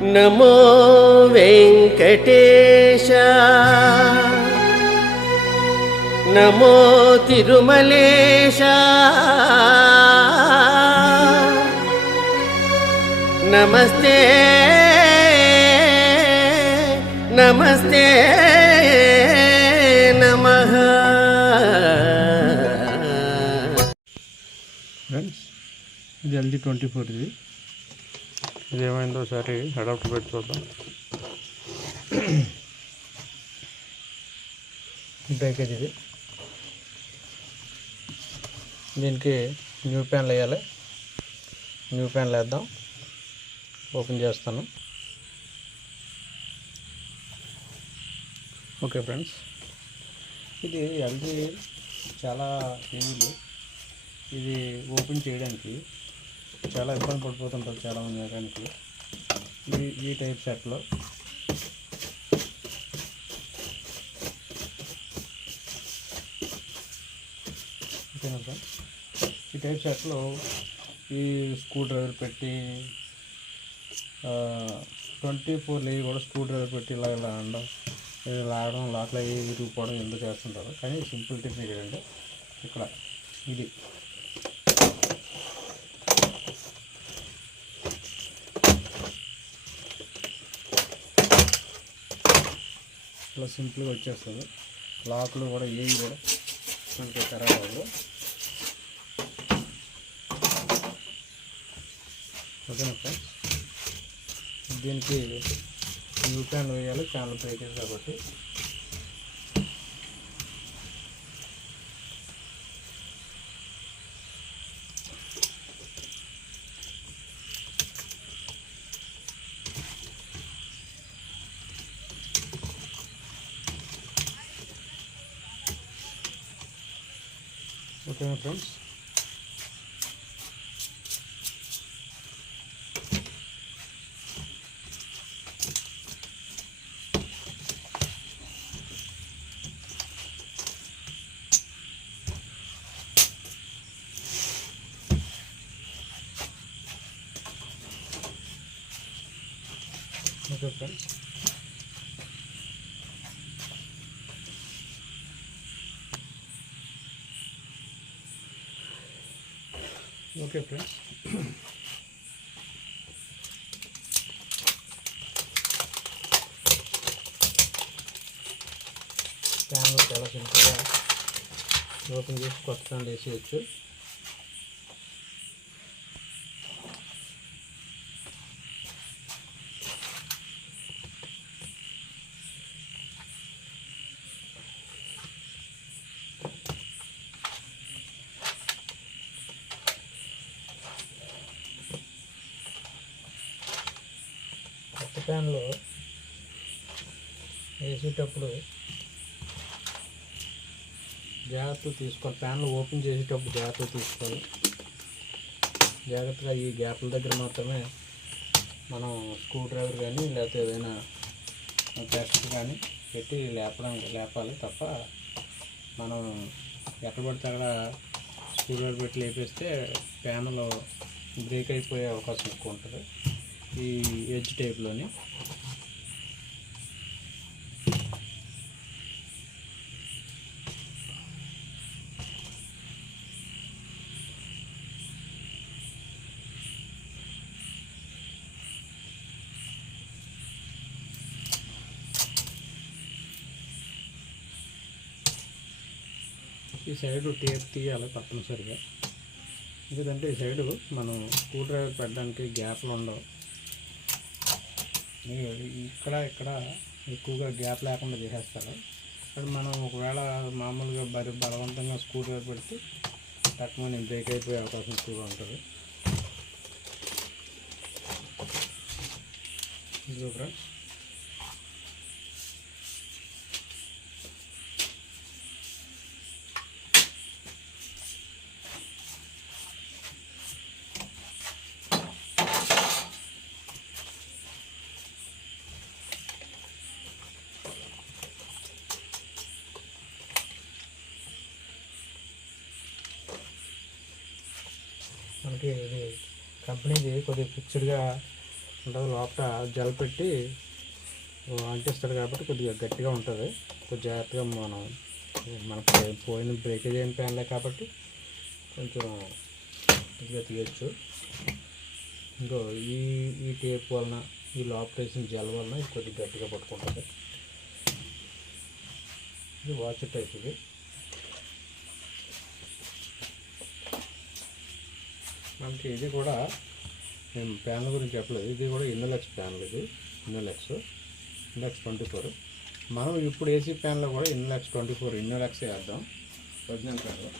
నమో వెంకటేశ నమో తిరుమలేశ నమస్తే నమస్తే నమః. ఫ్రెండ్స్ ఇది ఎల్జీ 24 ఇది ఏమైందో ఒకసారి అడాప్టర్ పెట్టి చూద్దాం. ప్యాకేజ్ ఇది, దీనికి న్యూ ప్యాన్లు వేయాలి. న్యూ ప్యాన్లు వేద్దాం. ఓపెన్ చేస్తాను. ఓకే ఫ్రెండ్స్, ఇది ఎల్జీ చాలా టీవీలు. ఇది ఓపెన్ చేయడానికి చాలా ఇబ్బంది పడిపోతుంటారు చాలామంది మెకానిక్లు. ఈ టైప్ సెట్లో ఓకేనా సార్, ఈ టైప్ సెట్లో ఈ స్క్రూ డ్రైవర్ పెట్టి 24 లేవి కూడా స్క్రూ డ్రైవర్ పెట్టి ఇలా అనడం, ఇది లాగడం, లాట్లో విరిగిపోవడం ఎందుకు చేస్తుంటారు. కానీ సింపుల్ టెక్నిక్ ఏంటంటే ఇక్కడ ఇది ఇలా సింపుల్గా వచ్చేస్తుంది. లాక్లు కూడా ఏవి కూడా మనకి ఖరాబ్ అవ్వదు. ఓకేనా ఫ్రెండ్స్, దీనికి న్యూ ప్యాన్ వేయాలి. ప్యాన్లు ప్యాకేజ్ కాబట్టి ఓకేనా friends. Okay friends, okay friends, ప్యాన్లు చాలా సింపుల్గా ఓపెన్ చేసి కొత్త ప్యాన్లు వేసేయచ్చు. ప్యాన్లో వేసేటప్పుడు జాగ్రత్తగా తీసుకోవాలి. ప్యాన్లు ఓపెన్ చేసేటప్పుడు జాగ్రత్తగా తీసుకోవాలి. జాగ్రత్తగా ఈ గ్యాప్ల దగ్గర మాత్రమే మనం స్క్రూ డ్రైవర్ కానీ లేకపోతే ఏదైనా టెస్ట్ కానీ పెట్టి లేపాలి తప్ప మనం ఎక్కడ పడితే అక్కడ స్క్రూ డ్రైవర్ పెట్టి లేపేస్తే ప్యాన్లో బ్రేక్ అయిపోయే అవకాశం ఎక్కువ ఉంటుంది. ఈ ఎడ్జ్ టైప్లోని ఈ సైడు టేప్ తీయాలి తప్పనిసరిగా. ఎందుకంటే ఈ సైడు మనం స్క్రూ డ్రైవర్ పెట్టడానికి గ్యాప్లు ఉండవు. ఇక్కడ ఎక్కువగా గ్యాప్ లేకుండా చేసేస్తారు. అక్కడ మనం ఒకవేళ మామూలుగా బలవంతంగా స్క్రూ డ్రైవర్ పెడితే తక్కువ బ్రేక్ అయిపోయే అవకాశం ఎక్కువగా ఉంటుంది. ఇది ఫ్రెండ్స్, మనకి ఇది కంపెనీది కొద్దిగా ఫిక్స్డ్గా అంటే లోపల జల్ పెట్టి అంటిస్తాడు కాబట్టి కొద్దిగా గట్టిగా ఉంటుంది. కొద్దిగా జాగ్రత్తగా మనకు పోయిన బ్రేకేజ్ అయిన ప్యాన్లే కాబట్టి కొంచెం కొద్దిగా తీయచ్చు. ఇంకో ఈ టేప్ వలన, ఈ లోపల వేసిన జల్ వలన ఇది కొద్దిగా గట్టిగా పట్టుకుంటుంది. ఇది వాచ్ టైప్. ఇది మనకి ఇది కూడా నేను ప్యాన్ల గురించి చెప్పలేదు. ఇది కూడా ఇన్నోలెక్స్ ప్యాన్లు. ఇది ఇన్నోలెక్స్ 24. మనం ఇప్పుడు ఏసీ ప్యాన్లో కూడా ఇన్నోలెక్స్ 24 ఇన్నోలెక్స్ వేద్దాం ఒరిజినల్ ప్యాన్లో.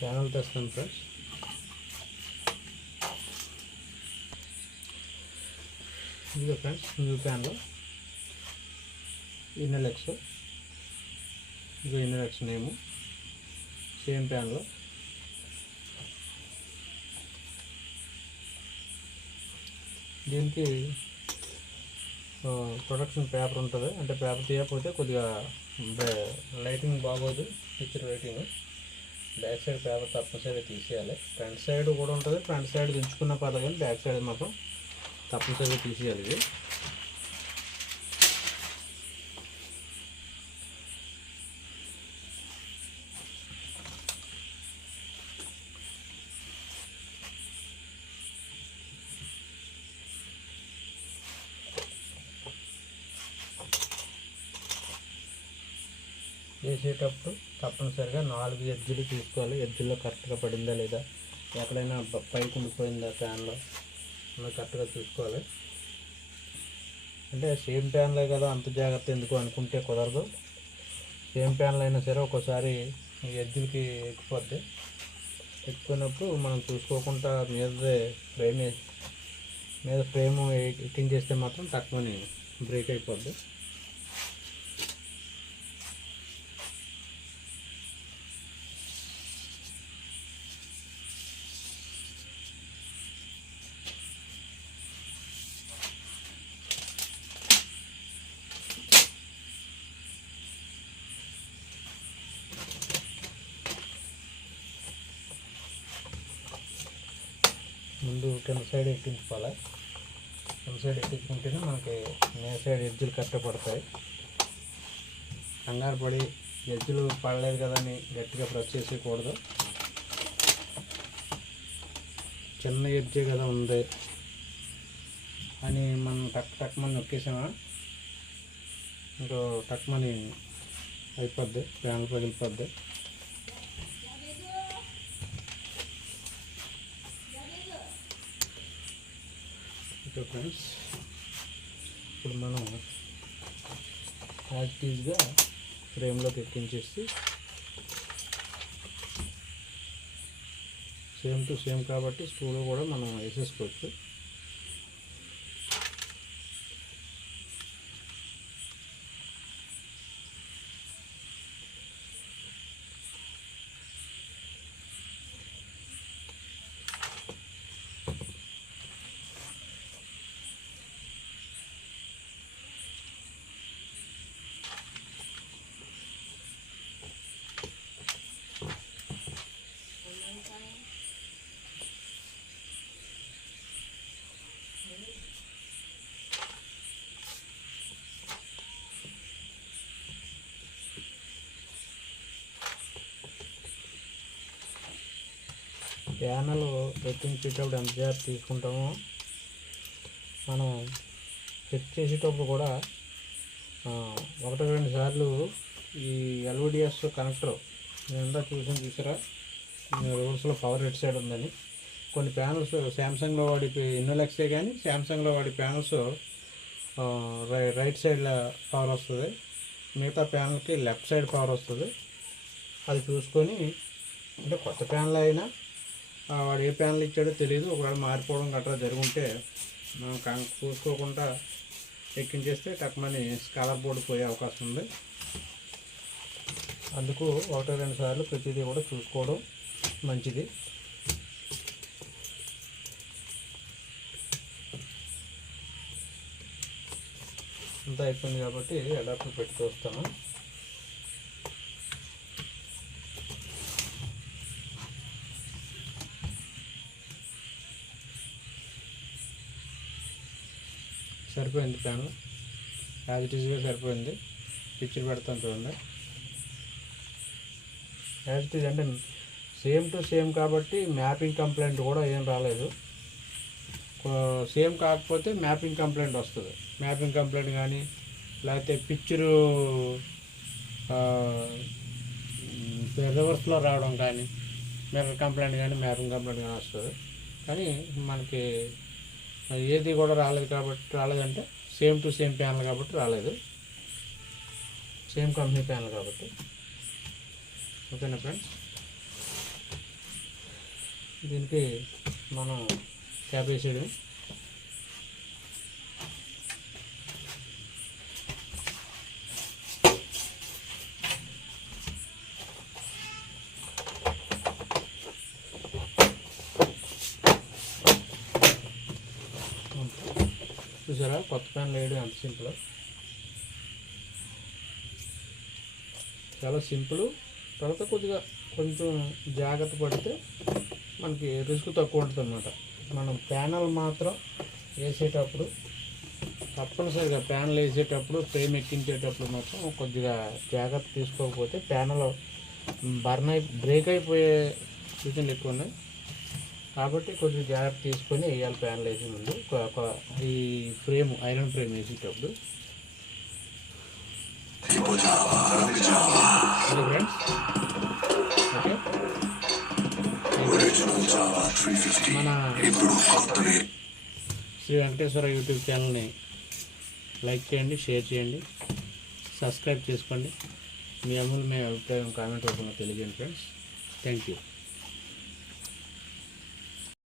ప్యానల్ తెస్తాను ఫ్రెండ్స్. ఇదిగో ఫ్రెండ్స్, న్యూ ప్యాన్లో ఇన్నోలెక్స్. ఇదిగో ఇన్నోలెక్స్ నేము. సేమ్ ప్యాన్లో దీనికి ప్రొడక్షన్ పేపర్ ఉంటుంది. అంటే పేపర్ తీయకపోతే కొద్దిగా లైటింగ్ బాగోదు, picture lighting. Back side paper తప్పనిసరిగా తీసేయాలి. ఫ్రంట్ సైడ్ కూడా ఉంటుంది. ఫ్రంట్ సైడ్ దించుకున్న పర్లేదు కానీ బ్యాక్ సైడ్ మాత్రం తప్పనిసరిగా తీసేయాలి. ఇది వేసేటప్పుడు తప్పనిసరిగా 4 ఎడ్జులు చూసుకోవాలి. ఎడ్జుల్లో కరెక్ట్గా పడిందా లేదా, ఎక్కడైనా పైకి ఉండిపోయిందా ప్యాన్లో అలా కరెక్ట్గా చూసుకోవాలి. అంటే సేమ్ ప్యాన్లే కదా అంత జాగ్రత్త ఎందుకు అనుకుంటే కుదరదు. సేమ్ ప్యాన్లు అయినా సరే ఒక్కోసారి ఎడ్జులకి ఎక్కిపోద్ది. ఎక్కిపోయినప్పుడు మనం చూసుకోకుండా మీద ఫ్రేమ్ ఎక్కించేస్తే మాత్రం తక్కువని బ్రేక్ అయిపోద్ది. ముందు కింద సైడ్ ఎక్కించుకోవాలి. కింద సైడ్ ఎక్కించుకుంటేనే మనకి మే సైడ్ ఎడ్జులు కరెక్ట్గా పడతాయి. కంగారు పడి ఎడ్జులు పడలేదు కదా అని గట్టిగా ప్రెస్ చేసేయకూడదు. చిన్న ఎడ్జే కదా ఉంది అని మనం టక్మని నొక్కేసామా ఇంకో టక్మని అయిపోద్ది, ప్యాన్లు పగిలిపోద్ది. ఫ్రెండ్స్, ఇప్పుడు మనం యాక్టివ్గా ఫ్రేమ్లోకి ఎక్కించేసి సేమ్ టు సేమ్ కాబట్టి స్క్రూలో కూడా మనం వేసేసుకోవచ్చు. ప్యానల్ ఎక్కించేటప్పుడు ఎంత జాగ్రత్త తీసుకుంటామో మనం చెక్ చేసేటప్పుడు కూడా 1-2 సార్లు ఈ ఎల్ఓడిఎస్ కనెక్టర్ నిండా చూసారా, రూల్స్లో పవర్ హెడ్ సైడ్ ఉందని. కొన్ని ప్యానల్స్ శాంసంగ్లో వాడి ఇన్నోలెక్సే కానీ శాంసంగ్లో వాడి ప్యానల్స్ రైట్ సైడ్ పవర్ వస్తుంది, మిగతా ప్యానల్కి లెఫ్ట్ సైడ్ పవర్ వస్తుంది. అది చూసుకొని, అంటే కొత్త ప్యానల్ అయినా వాడు ఏ ప్యానల్ ఇచ్చాడో తెలియదు, ఒకవేళ మారిపోవడం గట్రా జరుగుంటే మనం చూసుకోకుండా ఎక్కించేస్తే టక్మని స్కాలర్ బోర్డు పోయే అవకాశం ఉంది. అందుకు 1-2 సార్లు ప్రతిదీ కూడా చూసుకోవడం మంచిది. అంతా అయిపోయింది కాబట్టి అడాప్టర్ పెట్టి చూస్తాను. సరిపోయింది ప్యాన్, యాజ్ ఇట్ ఈజ్గా సరిపోయింది. పిక్చర్ పెడతాను చూడండి. యాజ్ ఇట్ ఈజ్ అంటే సేమ్ టు సేమ్ కాబట్టి మ్యాపింగ్ కంప్లైంట్ కూడా ఏం రాలేదు. సేమ్ కాకపోతే మ్యాపింగ్ కంప్లైంట్ వస్తుంది. మ్యాపింగ్ కంప్లైంట్ కానీ లేకపోతే పిక్చరు రివర్స్లో రావడం కానీ మిర్రర్ కంప్లైంట్ కానీ మ్యాపింగ్ కంప్లైంట్ కానీ వస్తుంది. కానీ మనకి ఏది కూడా రాలేదంటే సేమ్ టు సేమ్ ప్యానల్ కాబట్టి రాలేదు, సేమ్ కంపెనీ ప్యానల్ కాబట్టి. ఓకేనా ఫ్రెండ్స్, దీనికి మనం క్యాప్ వేసేయడం. చూసారా కొత్త ప్యాన్ వేయడం ఎంత సింపుల్, చాలా సింపుల్. తర్వాత కొంచెం జాగ్రత్త పడితే మనకి రిస్క్ తక్కువ ఉంటుంది అన్నమాట. మనం ప్యానల్ మాత్రం వేసేటప్పుడు తప్పనిసరిగా ప్యానల్ వేసేటప్పుడు ఫ్రేమ్ ఎక్కించేటప్పుడు మాత్రం కొద్దిగా జాగ్రత్త తీసుకోకపోతే ప్యానల్ బ్రేక్ అయిపోయే సూచనలు ఎక్కువ ఉన్నాయి. కాబట్టి కొద్దిగా జాగ్రత్త తీసుకొని వేయాలి ప్యానల్ వేసే ముందు. ఈ ఫ్రేమ్ ఐరన్ ఫ్రేమ్ వేసేటప్పుడు. ఫ్రెండ్స్ ఓకే, మన శ్రీ వెంకటేశ్వర యూట్యూబ్ ఛానల్ని లైక్ చేయండి, షేర్ చేయండి, సబ్స్క్రైబ్ చేసుకోండి. మీ అమూల్యమైన అభిప్రాయం కామెంట్ రూపంలో తెలియజేయండి ఫ్రెండ్స్. Thank you.